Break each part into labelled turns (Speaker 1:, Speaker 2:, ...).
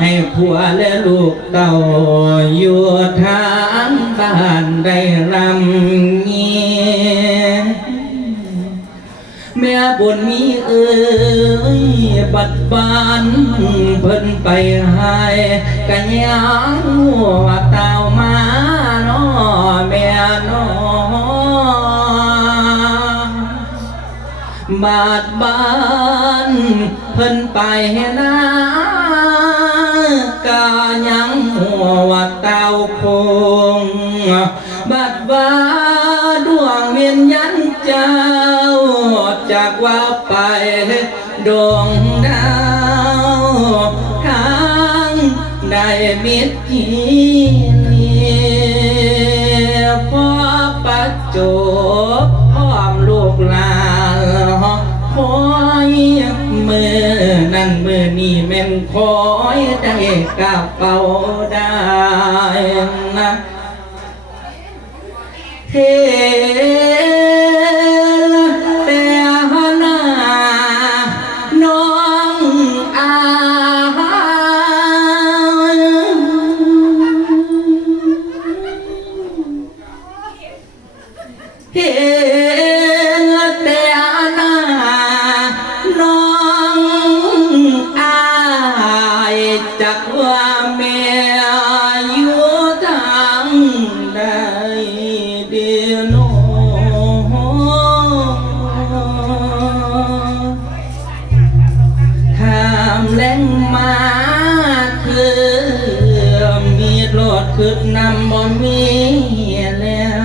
Speaker 1: ให้ผัวและลูกเต่าอยู่ทางบ้านได้รำเงียแม่บุญมีเอ้ยบัดบานเพิ่นไปให้กันยังหัวตา บาดบานเพิ่นไปนะกายังหัวว่าเต้าคงบาดบาดวงเวียนยันเจ้า จากว่าไปดวงดาวทางได้มิตรที่นี่พอปัจจบ คอยมือนั่นมือนี่แม่นคอยได้กับเป่าได้นะเท แรงมาคือมีรถขึ้นนำบ่มีแล้ว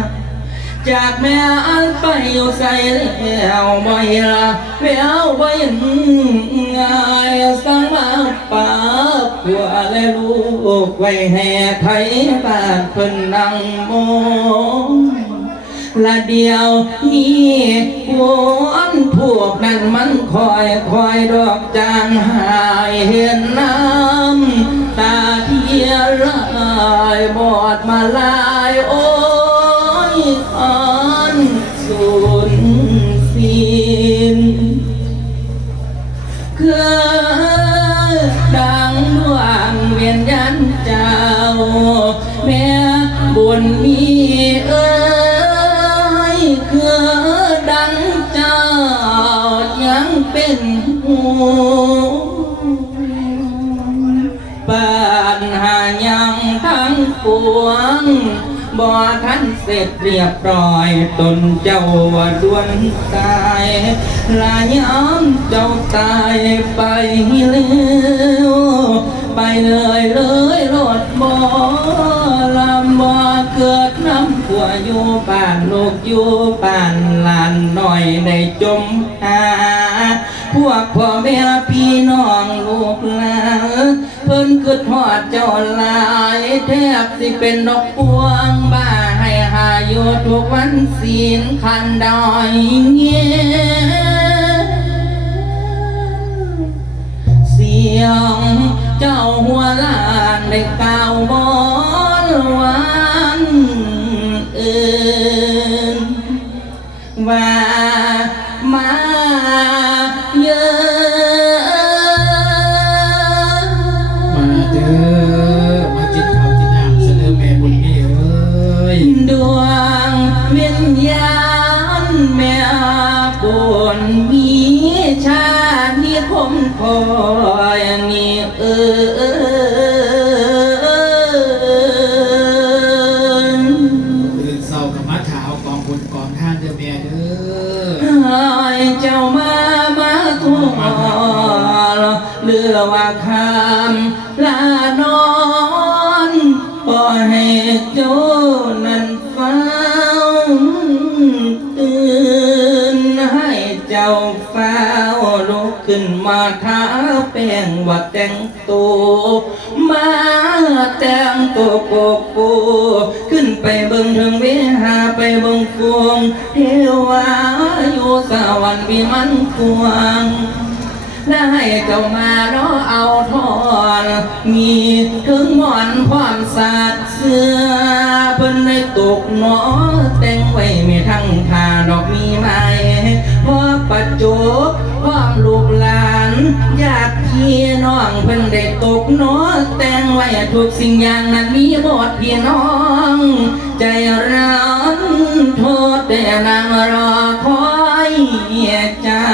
Speaker 1: จากแม่อันไปอยู่ใส่แล้วบ่เห็นละแม่เอาไว้งายสังมาป่าผัวและลูกไว้แห่ไทยบ้านเพิ่นนั่งมอง ละเดียวนี้วนพวกนั้นมันคอยคอยดอกจางหายเห็นน้ำตาเทียรายบอดมาลายโอ้ยอ่อนสูญสิ้นคือดังดวงเวียนยันเจ้า แม่บุญมี ยคือดังเจ้ายังเป็นหูปัญหายังทั้งปวงบ่ทันเสร็จเรียบร้อย ตนเจ้าว่าดวนตายลายย้อมเจ้าตายไปเร็วไปเลยเลย อยู่บ้านลูกอยู่บ้านหลานหน่อยได้จมหา พวกพ่อแม่พี่น้องลูกหลานเพิ่นคืดหอดเจ้าลายแทบสิเป็นนกพวงบ้าให้หาอยู่ทุกวันศีลคันดอยเงี้ย
Speaker 2: แม่บุญ
Speaker 1: มีชาติที่คมคอยนี่เออ
Speaker 2: ตื่นเศร้ากับมาถาวกองบุญกองท่านเด้อแม่เด้อ
Speaker 1: ให้เจ้ามามาทุกเรือว่าคำ มาทาแป้งว่าแต่งตัวมาแต่งตัวโกโก้ขึ้นไปเบิ่งถึงเวหาไปเบิ่งฟวงเทวาอยู่สวรรค์วิมันควงได้เจ้ามาเนาะเอาทอนมีถึงหมอนความสาดเสื้อเพิ่นได้ตกหนอแต่งไว้มีทั้งทาดอกมีไม้พอปัจจุบ พี่น้องเพิ่นได้ตกเนอแต่งไว้ทุกสิ่งอย่างนั้นมีบทพี่น้อง ใจร้อนโทษแต่นางรอคอยเจ้า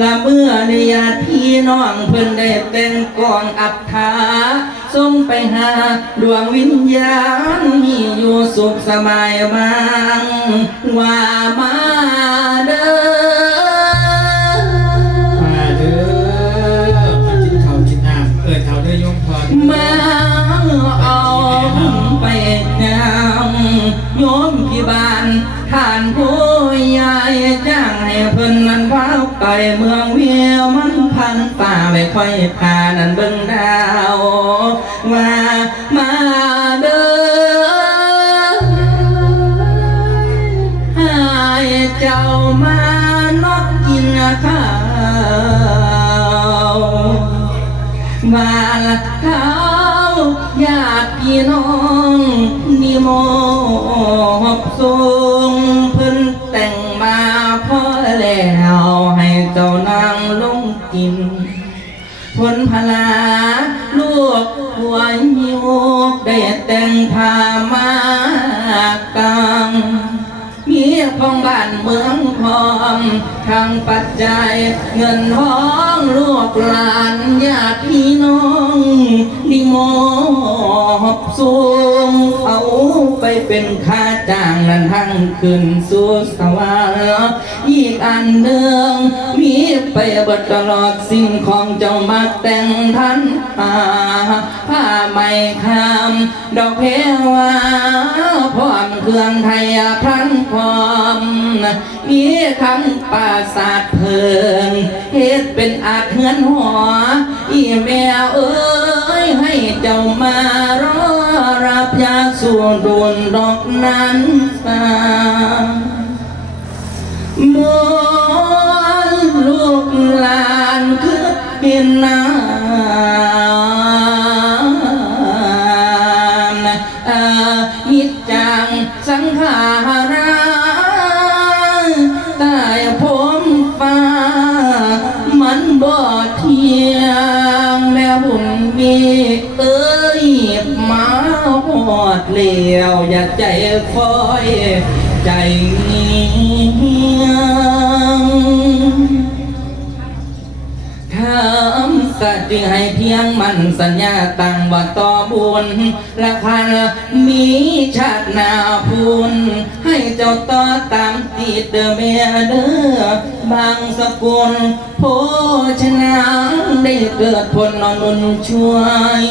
Speaker 1: ละเมื่อในญาติพี่น้องเพิ่นได้เป็นกองอับทาส่งไปหาดวงวิญญาณที่อยู่สุขสบายบางว่ามาเด้อ ไปเมืองเวียวมันพันป่าไปค่อยพานันเบิ่งดาวว่ามาเด้อให้เจ้ามานอกกินข้าวมาละเขาญาติพี่น้องนิมอบทรงเพิ่น ธามากังมีของบ้านเมืองพร้อมทางปัจจัยเงินทองลูกหลานญาติพี่น้องนิมอบสูงเอาไปเป็นค่าจ้างนั้นทั้งคืนสู่สวรรค์อีกอันหนึ่งมีไปเบิดตลอดสิ่งของเจ้ามาแต่งทันผ้าผ้าไม่คำดอกเพวาพร้อมเครื่องไทยพันพร้อมมีทั้งปราสาดเพิงเฮ็ดเป็นอาคเฮือนหอ อีแมวเอ้ยให้เจ้ามารอรับยาสูดดนดอกนั้นตามอนลูกหลานคือเป็นนา สัจจิให้เพียงมันสัญญาตั้งว่าต่อบุญละคันมีชาตินาพูนให้เจ้าต่อตามติดเดเมียเด้อบางสกุลโภชนะได้เกิดผลนอนนุนช่วย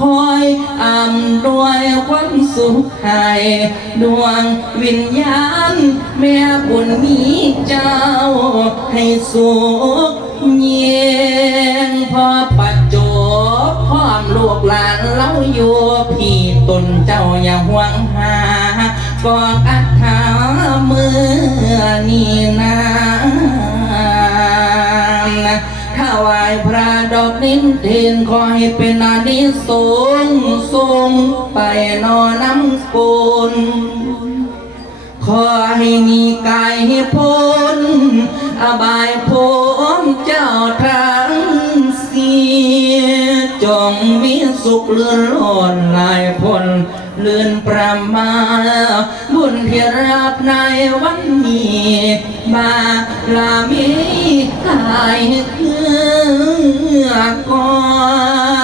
Speaker 1: คอยอำด้วยความสุขให้ดวงวิญญาณ แม่บุญมีเจ้าให้สุขเย็น พอปัจจบพร้อมลูกหลานเล่าอยู่พี่ตนเจ้าอย่าห่วงหากอดอัฐาเมื่อนี้นะถวายพระดอกนิ้นเทนขอให้เป็นอานิสงส์ทรงไปนอน้ำกุลขอให้มีกายให้พ้นอบายพ้นเจ้าทั้งเสีย องมีสุขเลื่อนลอนลายพ้นเลื่อนประมาบุญที่รับในวันนี้มาลามีกายคือก่อน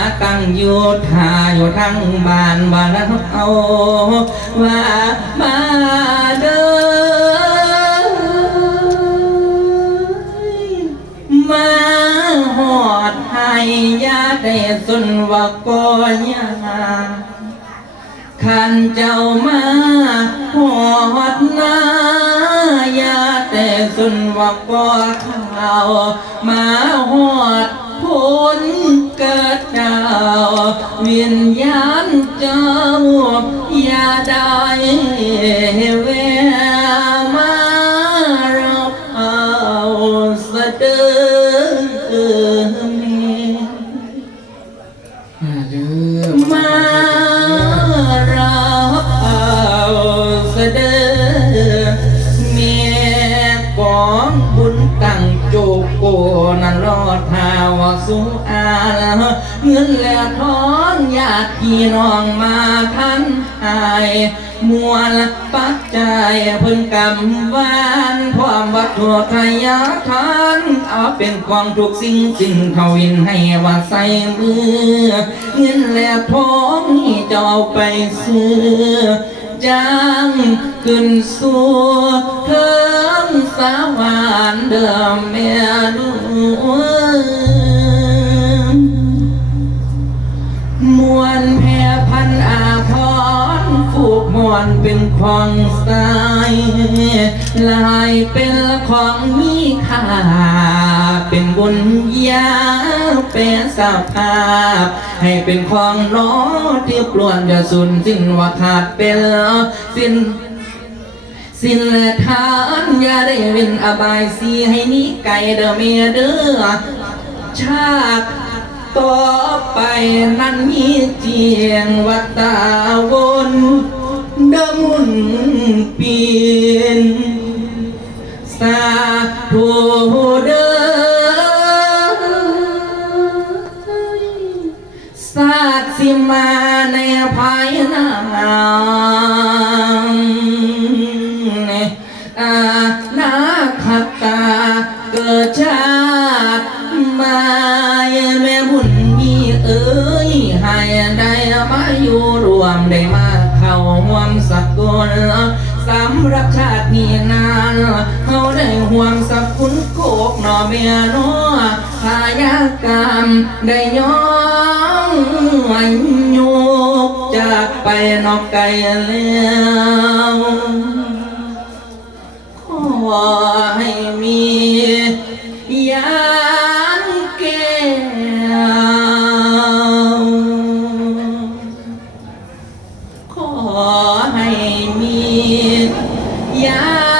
Speaker 1: างอัฐาตั้งอยู่ทาอยู่ทั้งบ้านบ้านเอาว่ามาเด้อมาหอดให้ยาได้สุนว่ากอยาขันเจ้ามาหอดน้ายาแต่สุนว่าก็ข่าวมาหอดพ้นเกิด วิญญาณเจ้าอย่าได้แวมารับเอาเดิมเมา
Speaker 2: เด้อ
Speaker 1: มารับเอาเสด็จเมียของบุญตั้งโจโกนันรอดหาวสุอาลเงินและทอง ญาติพี่น้องมาทันหายมวลปัจจัยเพิ่นกำวานพร้อมวัตถุทายาทานเอาเป็นกองทุกสิ่งสิ่งทวินให้ว่าใส่มือ เงินและทองนี่จะเอาไปซื้อจ้างขึ้นสู่เทิงสวรรค์เดิมแม่ดู นอาพรผูกมวนเป็นของสายลายเป็นของมีค่า เป็นบุญญาเป็นสภาพ ให้เป็นของน้อที่ปลวนจะสุนสิ้นว่าขาดเป็นสิ้นสิ้นและทานอย่าได้เว้นอบายสีให้นี้ไก่เด้อเมียเด้อชาติ ต่อไปนั้นมีเจียงวัตตาวนเดมุนเปลี่ยนสาธุเด้อสาดสิมาในภายหน้า ห่วมสักคุณโคกหน่อเมียน้อพายากรรมได้ย้องวันโยกจากไปนอกไกลแล้วขอให้มียานแก้วขอให้มียาน